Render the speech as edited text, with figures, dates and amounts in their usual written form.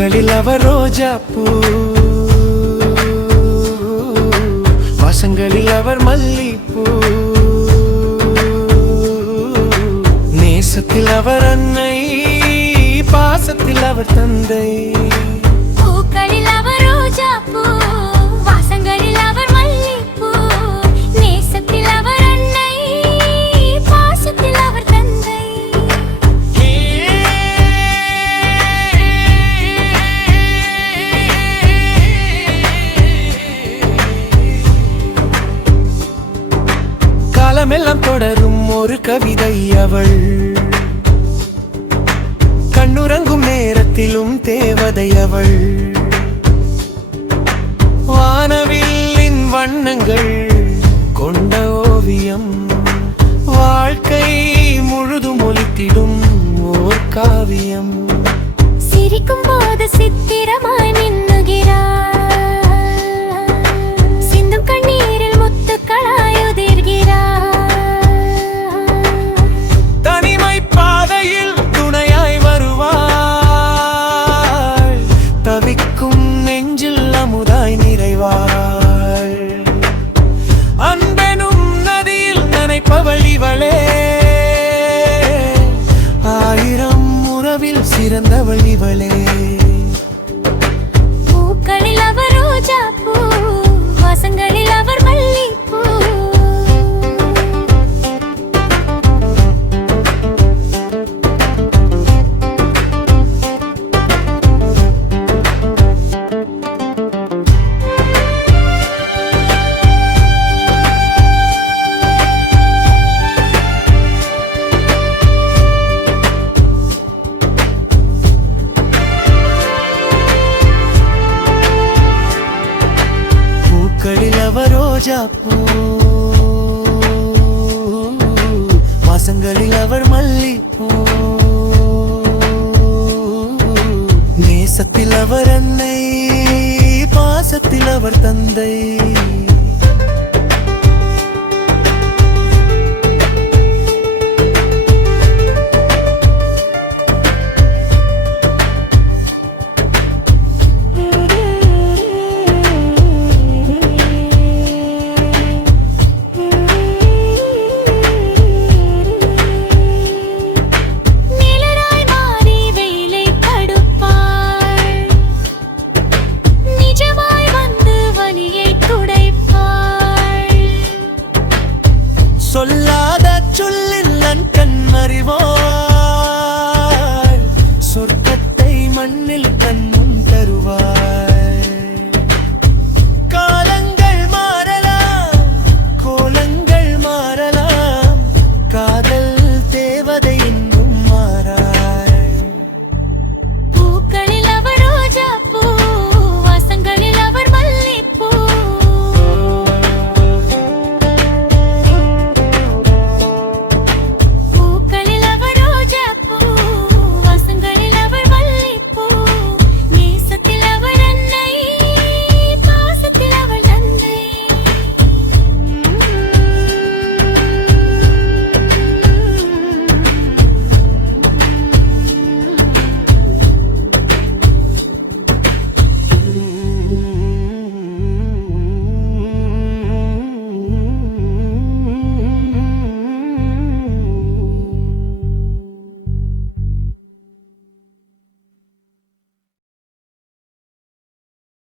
பூக்களில் அவர் ரோஜா பூ, வாசங்களில் அவர் மல்லிப்பூ, நேசத்தில் அவர் அன்னை, பாசத்தில் அவர் தந்தை. பூக்களில் அவர் ரோஜா பூ, வாசங்களில் அவர் மல்லிப்பூ, நேசத்தில் அவர் அன்னை, பாசத்தில் அவர் தந்தை. காலமெல்லாம் தொடரும் ஒரு கவிதை அவள், கண்ணுறங்கும் நேரத்திலும் தேவதை அவள். வானவில்லின் வண்ணங்கள் கொண்ட ஓவியம், வாழ்க்கை முழுதும் ஒலித்திடும் ஓர் காவியம். சிரிக்கும் போது சித்திரமாய் மின்னுகிறார், சிந்தும் கண்ணீரில் முத்துக்களாய் உதிர்கிறார். தனிமை பாதையில் துணையாய் வருவாள், தவிக்கும் நெஞ்சில் அமுதாய் நிறைவாள். அன்பெனும் நதியில் நனைப்பவள் இவளே, ஆயிரம் உறவில் சிறந்தவள் இவளே. பூக்களில் அவர் ரோஜா பூ, வாசங்களில் அவர் மல்லிப்பூ. பூக்களில் அவர் ரோஜா பூ, வாசங்களில் அவர் மல்லிப்பூ, நேசத்தில் அவர் அன்னை, பாசத்தில் அவர் தந்தை.